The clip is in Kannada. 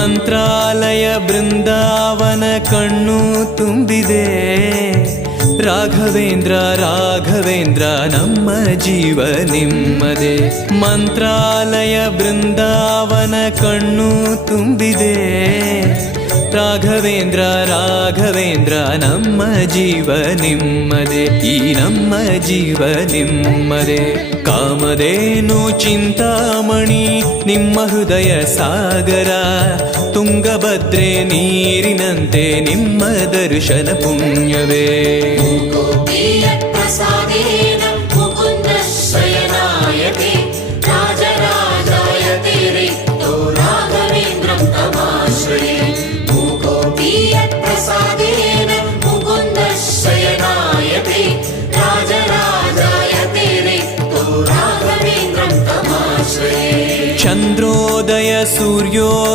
ಮಂತ್ರಾಲಯ ಬೃಂದಾವನ ಕಣ್ಣು ತುಂಬಿದೆ. ರಾಘವೇಂದ್ರ ರಾಘವೇಂದ್ರ ನಮ್ಮ ಜೀವ ನಿಮ್ಮದೇ. ಮಂತ್ರಾಲಯ ಬೃಂದಾವನ ಕಣ್ಣು ತುಂಬಿದೆ. ರಾಘವೇಂದ್ರ ರಾಘವೇಂದ್ರ ನಮ್ಮ ಜೀವ ನಿಮ್ಮದೇ. ಈ ನಮ್ಮ ಜೀವ ನಿಮ್ಮದೇ. ಕಾಮಧೇನು ಚಿಂತಾಮಣಿ ನಿಮ್ಮ ಹೃದಯ ಸಾಗರ. ತುಂಗಭದ್ರೆ ನೀರಿನಂತೆ ನಿಮ್ಮ ದರ್ಶನ ಪುಣ್ಯವೇ. ಚಂದ್ರೋದಯ ಸೂರ್ಯೋದಯ